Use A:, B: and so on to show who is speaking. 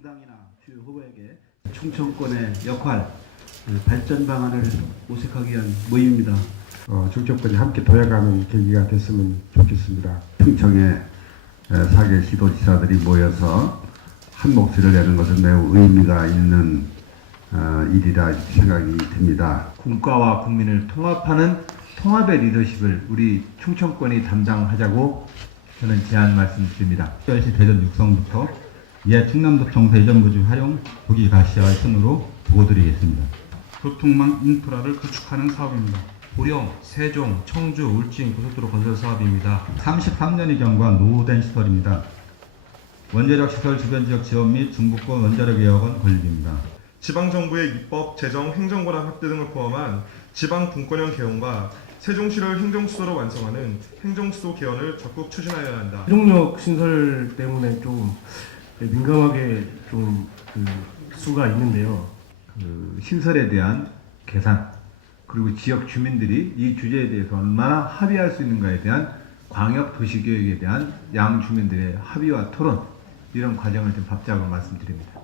A: 당이나 주요 후보에게 충청권의 역할, 그 발전 방안을 모색하기 위한 모임입니다.
B: 어, 충청권이 함께 도약하는 계기가 됐으면 좋겠습니다.
C: 충청의 에, 사계 지도지사들이 모여서 한 목소리를 내는 것은 매우 의미가 있는 어, 일이라 생각이 듭니다.
D: 국가와 국민을 통합하는 통합의 리더십을 우리 충청권이 담당하자고 저는 제안 말씀드립니다.
E: 특별시 대전 육성부터 이하 충남도 청사 이전 부지 활용 도기 가시화의 순으로 보고드리겠습니다.
F: 교통망 인프라를 구축하는 사업입니다.
G: 보령, 세종, 청주, 울진 고속도로 건설 사업입니다.
E: 33년이 경과한 노후된 시설입니다. 원자력 시설 주변 지역 지원 및 중부권 원자력 예역은 건립입니다.
H: 지방정부의 입법, 재정, 행정권한 확대 등을 포함한 지방 분권형 개헌과 세종시를 행정수도로 완성하는 행정수도 개헌을 적극 추진하여야 한다.
I: 세종역 신설 때문에 좀 민감하게 좀 그 수가 있는데요.
D: 그 신설에 대한 계산 그리고 지역 주민들이 이 주제에 대해서 얼마나 합의할 수 있는가에 대한 광역 도시계획에 대한 양 주민들의 합의와 토론 이런 과정을 좀 밟자고 말씀드립니다.